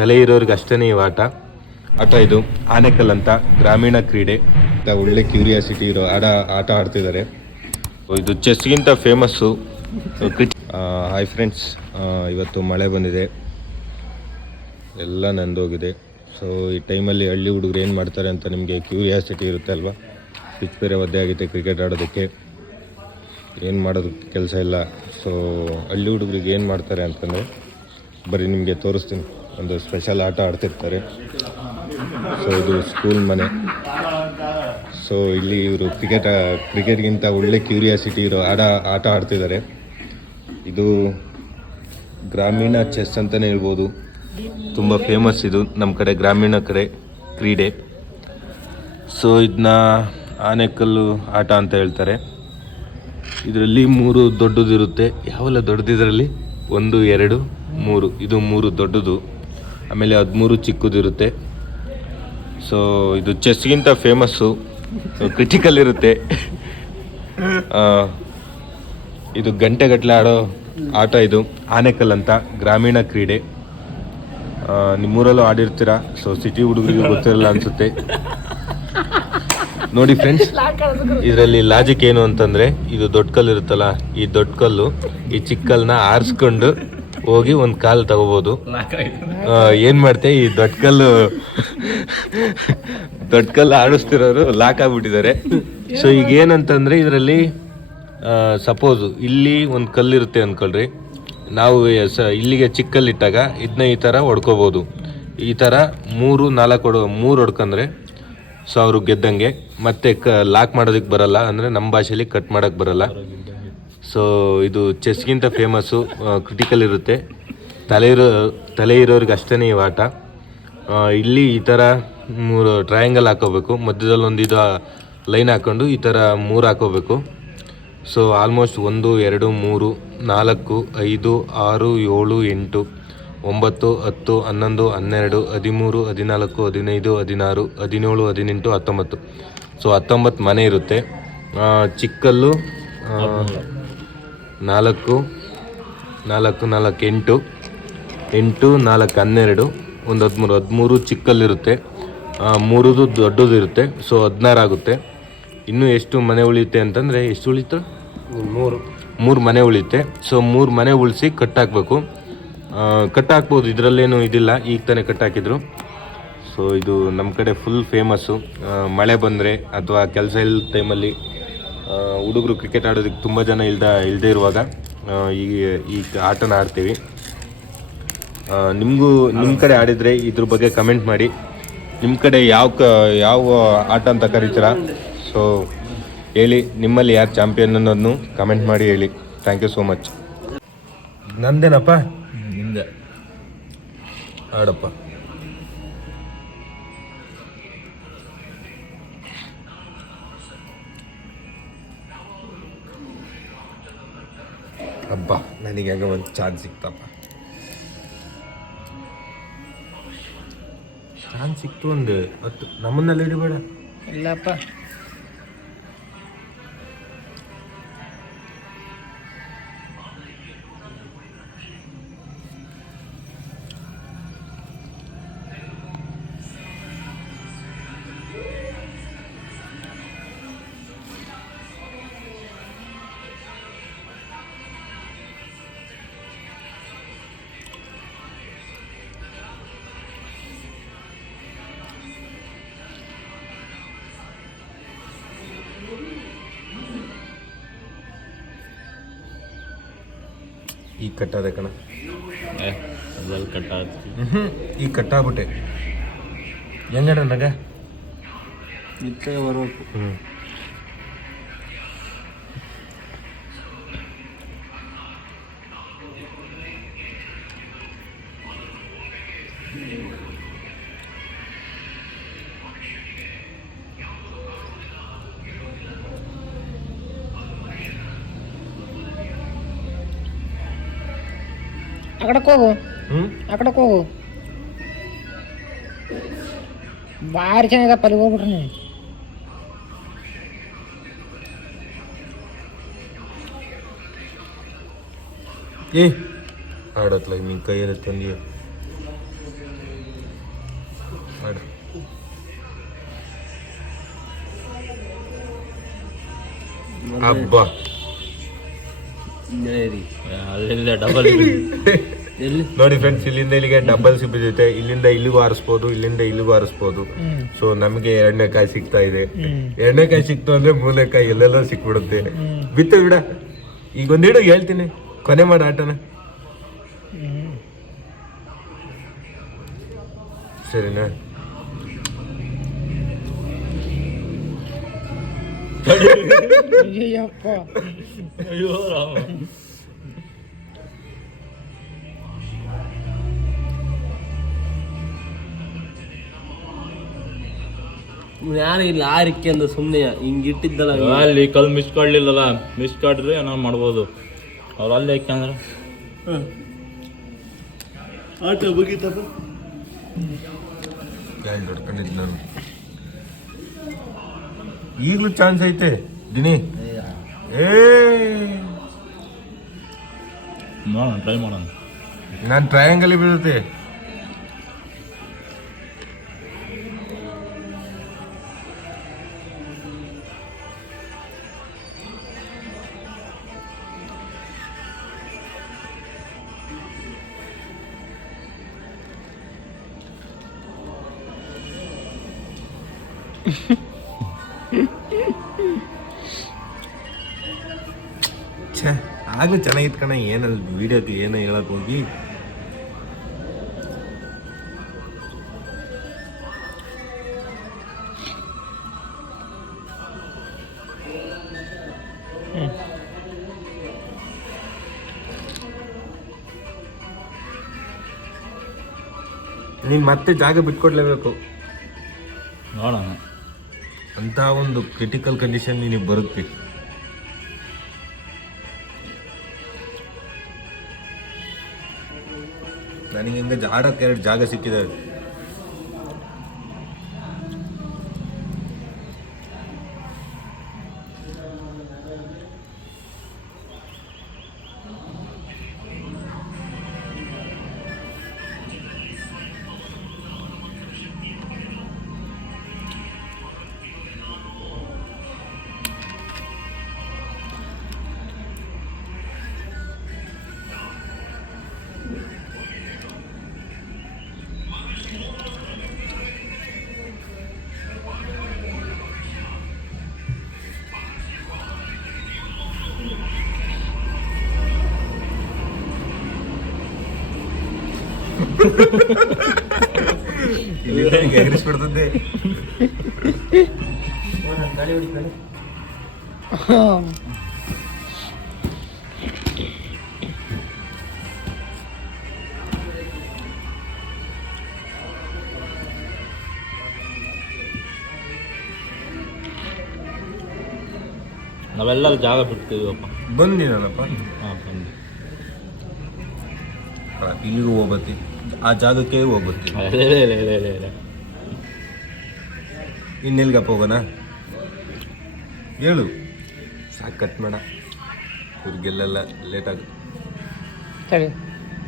ತಲೆ ಇರೋರಿಗೆ ಅಷ್ಟೇ ಇವು ಆಟ ಇದು ಆನೆಕಲ್ ಅಂತ ಗ್ರಾಮೀಣ ಕ್ರೀಡೆ ಒಳ್ಳೆ ಕ್ಯೂರಿಯಾಸಿಟಿ ಇರೋ ಆಟ ಆಡ್ತಿದ್ದಾರೆ. ಇದು ಚೆಸ್ಗಿಂತ ಫೇಮಸ್ಸು. ಹಾಯ್ ಫ್ರೆಂಡ್ಸ್, ಇವತ್ತು ಮಳೆ ಬಂದಿದೆ, ಎಲ್ಲ ನಂದೋಗಿದೆ. ಸೊ ಈ ಟೈಮಲ್ಲಿ ಹಳ್ಳಿ ಹುಡುಗರು ಏನು ಮಾಡ್ತಾರೆ ಅಂತ ನಿಮಗೆ ಕ್ಯೂರಿಯಾಸಿಟಿ ಇರುತ್ತೆ ಅಲ್ವಾ. ಪಿಚ್ ಬೇರೆ ಒದ್ದೆ ಆಗುತ್ತೆ ಕ್ರಿಕೆಟ್ ಆಡೋದಕ್ಕೆ, ಏನು ಮಾಡೋದು ಕೆಲಸ ಇಲ್ಲ. ಸೊ ಹಳ್ಳಿ ಹುಡುಗರಿಗೆ ಏನು ಮಾಡ್ತಾರೆ ಅಂತಂದರೆ ಬರೀ ನಿಮಗೆ ತೋರಿಸ್ತೀನಿ. ಒಂದು ಸ್ಪೆಷಲ್ ಆಟ ಆಡ್ತಿರ್ತಾರೆ. ಸೊ ಇದು ಸ್ಕೂಲ್ ಮನೆ. ಸೊ ಇಲ್ಲಿ ಇವರು ಕ್ರಿಕೆಟ್ಗಿಂತ ಒಳ್ಳೆ ಕ್ಯೂರಿಯಾಸಿಟಿ ಇರೋ ಆಟ ಆಡ್ತಿದ್ದಾರೆ. ಇದು ಗ್ರಾಮೀಣ ಚೆಸ್ ಅಂತಲೇ ಹೇಳ್ಬೋದು. ತುಂಬ ಫೇಮಸ್ ಇದು ನಮ್ಮ ಕಡೆ, ಗ್ರಾಮೀಣ ಕಡೆ ಕ್ರೀಡೆ. ಸೊ ಇದನ್ನ ಆನೆಕಲ್ಲು ಆಟ ಅಂತ ಹೇಳ್ತಾರೆ. ಇದರಲ್ಲಿ 3 ದೊಡ್ಡದಿರುತ್ತೆ. ಯಾವೆಲ್ಲ ದೊಡ್ಡದಿದ್ರಲ್ಲಿ 1, 2, 3. ಇದು 3 ದೊಡ್ಡದು, ಆಮೇಲೆ 13 ಚಿಕ್ಕದಿರುತ್ತೆ. ಸೊ ಇದು ಚೆಸ್ಗಿಂತ ಫೇಮಸ್ಸು, ಕ್ರಿಟಿಕಲ್ ಇರುತ್ತೆ. ಇದು ಗಂಟೆಗಟ್ಟಲೆ ಆಡೋ ಆಟ. ಇದು ಆನೆಕಲ್ ಅಂತ ಗ್ರಾಮೀಣ ಕ್ರೀಡೆ. ನಿಮ್ಮೂರಲ್ಲೂ ಆಡಿರ್ತೀರ. ಸೊ ಸಿಟಿ ಹುಡುಗರಿಗೆ ಗೊತ್ತಿರಲ್ಲ ಅನಿಸುತ್ತೆ. ನೋಡಿ ಫ್ರೆಂಡ್ಸ್, ಇದರಲ್ಲಿ ಲಾಜಿಕ್ ಏನು ಅಂತಂದರೆ, ಇದು ದೊಡ್ಡ ಕಲ್ಲು ಇರುತ್ತಲ್ಲ, ಈ ದೊಡ್ಡ ಕಲ್ಲು ಈ ಚಿಕ್ಕ ಕಲ್ಲನ್ನ ಆರಿಸ್ಕೊಂಡು ಹೋಗಿ ಒಂದು ಕಾಲು ತಗೋಬೋದು. ಏನು ಮಾಡ್ತೆ, ಈ ದೊಡ್ಡ ಕಲ್ಲು ಆಡಿಸ್ತಿರೋರು ಲಾಕ್ ಆಗ್ಬಿಟ್ಟಿದ್ದಾರೆ. ಸೊ ಈಗ ಏನಂತಂದರೆ, ಇದರಲ್ಲಿ ಸಪೋಸು ಇಲ್ಲಿ ಒಂದು ಕಲ್ಲಿರುತ್ತೆ ಅಂದ್ಕೊಳ್ರಿ. ನಾವು ಇಲ್ಲಿಗೆ ಚಿಕ್ಕ ಕಲ್ಲಿಟ್ಟಾಗ ಇದನ್ನ ಈ ಥರ ಹೊಡ್ಕೋಬೋದು. ಈ ಥರ 3 ಹೊಡ್ಕೊಂಡ್ರೆ ಸೊ ಅವರು ಗೆದ್ದಂಗೆ. ಮತ್ತೆ ಲಾಕ್ ಮಾಡೋದಕ್ಕೆ ಬರಲ್ಲ, ಅಂದರೆ ನಮ್ಮ ಭಾಷೆಯಲ್ಲಿ ಕಟ್ ಮಾಡೋಕ್ಕೆ ಬರಲ್ಲ. ಸೊ ಇದು ಚೆಸ್ಗಿಂತ ಫೇಮಸ್ಸು, ಕ್ರಿಟಿಕಲ್ ಇರುತ್ತೆ. ತಲೆ ಇರೋರಿಗೆ ಅಷ್ಟೇ ಇವು ಆಟ. ಇಲ್ಲಿ ಈ ಥರ 3 ಟ್ರಯಾಂಗಲ್ ಹಾಕೋಬೇಕು, ಮಧ್ಯದಲ್ಲಿ ಒಂದು ಇದು ಲೈನ್ ಹಾಕ್ಕೊಂಡು ಈ ಥರ 3 ಹಾಕೋಬೇಕು. So almost 1, 2, 3, 4, 5, 6, 7, 8, 9, 10, 11, 12, 13, 14, 15, 16, 17, 18, 19. ಸೊ 19 ಮನೆ ಇರುತ್ತೆ. ಚಿಕ್ಕಲ್ಲು 4, 4, 4, 8, 8, 4, 12, ಒಂದು 13 ಚಿಕ್ಕಲ್ಲಿರುತ್ತೆ. 3 ದೊಡ್ಡದು ಇರುತ್ತೆ. ಸೊ 16 ಆಗುತ್ತೆ. ಇನ್ನೂ ಎಷ್ಟು ಮನೆ ಉಳಿಯುತ್ತೆ ಅಂತಂದರೆ, ಎಷ್ಟು ಉಳಿತು? 3 ಮನೆ ಉಳಿಯುತ್ತೆ. ಸೊ 3 ಮನೆ ಉಳಿಸಿ ಕಟ್ಟಾಕಬೇಕು. ಕಟ್ಟಾಕ್ಬೋದು, ಇದರಲ್ಲೇನು ಇದಿಲ್ಲ, ಈಗ ತಾನೇ ಕಟ್ಟಾಕಿದ್ರು. ಸೊ ಇದು ನಮ್ಮ ಕಡೆ ಫುಲ್ ಫೇಮಸ್ಸು. ಮಳೆ ಬಂದರೆ ಅಥವಾ ಕೆಲಸ ಇಲ್ಲದ ಟೈಮಲ್ಲಿ ಹುಡುಗರು ಕ್ರಿಕೆಟ್ ಆಡೋದಕ್ಕೆ ತುಂಬ ಜನ ಇಲ್ಲದೆ ಇರುವಾಗ ಈ ಆಟನ ಆಡ್ತೀವಿ. ನಿಮ್ಮ ಕಡೆ ಆಡಿದರೆ ಇದ್ರ ಬಗ್ಗೆ ಕಮೆಂಟ್ ಮಾಡಿ. ನಿಮ್ಮ ಕಡೆ ಯಾವ ಆಟ ಅಂತ ಕರೀತೀರಾ? ಸೊ ಹೇಳಿ, ನಿಮ್ಮಲ್ಲಿ ಯಾರು ಚಾಂಪಿಯನ್ ಅನ್ನೋದನ್ನು ಕಮೆಂಟ್ ಮಾಡಿ ಹೇಳಿ. Thank you so much. ನಂದೇನಪ್ಪ, ನಿಂದೆ ಆಡಪ್ಪ. ಹಬ್ಬ, ನನಗೆ ಆಗ ಒಂದು ಚಾನ್ಸ್ ಸಿಕ್ತಪ್ಪ. ಚಾನ್ಸ್ ಸಿಕ್ತು ಒಂದು 10. ನಮ್ಮನ್ನೆಲ್ಲ ಹಿಡಿಬೇಡ. ಇಲ್ಲಪ್ಪ, ಈಗ ಕಟ್ಟಾದೆ ಕಣ. ಈಗ ಕಟ್ಟಾಗ್ಬಿಟ್ಟೆ. ಹೆಂಗಡ ನಗ ನಿತ್ಯ ಬರಬೇಕು. ಅಕಡಕ್ಕೆ ಹೋಗು, ಅಕಡಕ್ಕೆ ಹೋಗು. ಭಾರಿ ಚೆನ್ನಾಗಪ್ಪ, ಅಲ್ಲಿ ಹೋಗ್ಬಿಟ್ರಿ ನೀವು. ಆಡತ್ಲ ನಿನ್ನ ಕೈಯಲ್ಲಿ ತಂದಿ ಅಬ್ಬಾ ಅಲ್ಲಿಂದ ಡಬಲ್ ಎಲ್ಲಿ ನೋಡಿ ಫ್ರೆಂಡ್ಸ್, ಇಲ್ಲಿಂದ ಇಲ್ಲಿಗೆ ಡಬಲ್ ಸಿಪ್ ಬಿದ್ದೈತೆ. ಇಲ್ಲಿಂದ ಇಲ್ಲಿಗೂ ಹಾರಿಸ್ಬೋದು, ಇಲ್ಲಿಂದ ಇಲ್ಲಿಗೂ ಹಾರಿಸ್ಬೋದು. ಸೊ ನಮಗೆ 2ನೇ ಕಾಯಿ ಸಿಗ್ತಾ ಇದೆ. 2ನೇ ಕಾಯಿ ಸಿಕ್ತು ಅಂದ್ರೆ 3ನೇ ಕಾಯಿ ಎಲ್ಲೆಲ್ಲ ಸಿಕ್ಬಿಡುತ್ತೆ. ಬಿತ್ತು ಬಿಡ. ಈಗ ಒಂದಿಡು ಹೇಳ್ತೀನಿ, ಕೊನೆ ಮಾಡ ಆಟನ. ಸರಿನಾ? ಅಯ್ಯಪ್ಪ, ಅಯ್ಯೋ ರಾಮ. ಯಾರು ಇಲ್ಲಿ ಆರಿಕೆ ಅಂದ ಸುಮ್ಮನೆ ಹಿಂಗೆ ಇಟ್ಟಿದ್ದಲ್ಲ ಅಲ್ಲಿ ಕಲ್ ಮಿಸ್ ಕಾಡ್ಲಿಲ್ಲಲ್ಲ, ಮಿಸ್ ಕಾಡ್ರೆ ಏನೋ ಮಾಡ್ಬೋದು. ಅವ್ರು ಅಲ್ಲಿ ಯಾಕಂದ್ರೆ ಆಟ ಮುಗೀತಪ್ಪ. ಹೊಡ್ಕೊಂಡಿದ್ದು ನಾನು. ಈಗಲೂ ಚಾನ್ಸ್ ಐತೆ ದಿನಿ. ನೋಡೋಣ, ಟ್ರೈ ಮಾಡೋಣ. ನಾನು ಟ್ರಯಾಂಗಲ್ ಬೀಳುತ್ತೆ. ಛೇ, ಆಗ್ಲೂ ಚೆನ್ನಾಗಿತ್ತು ಕಣ. ಏನಲ್ಲಿ ವಿಡಿಯೋಕ್ಕೆ ಏನೋ ಹೇಳಕ್ ಹೋಗಿ ನೀನು ಮತ್ತೆ ಜಾಗ ಬಿಟ್ಕೊಡ್ಲೇಬೇಕು. ನೋಡೋಣ. ಅಂತ ಒಂದು ಕ್ರಿಟಿಕಲ್ ಕಂಡೀಷನ್ ನಿನಗೆ ಬರುತ್ತೆ. ನನಗೆ ಹಿಂಗೆ ಆಡೋಕ್ಕೆ 2 ಜಾಗ ಸಿಕ್ಕಿದೆ. ಎಗರಿಸ್ಬಿಡ್ತದೆ. ಗಾಡಿ ಹೊಡಿತಾನೆ. ನಾವೆಲ್ಲ ಜಾಗ ಬಿಡ್ತೀವಪ್ಪ. ಬಂದಿನಲ್ಲಪ್ಪ. ಹಾಂ, ಬಂದು ಇಲ್ಲಿಗೂ ಹೋಗ್ಬತ್ತಿ, ಆ ಜಾಗಕ್ಕೆ ಹೋಗ್ಬತ್ತಿ. ಇನ್ನೆಲ್ಗಪ್ಪ ಹೋಗೋಣ ಹೇಳು. ಸಾಕು, ಕಟ್ ಮಾಡ. ಇವ್ರಿಗೆಲ್ಲ ಲೇಟ್ ಆಗುತ್ತೆ. ಸರಿ.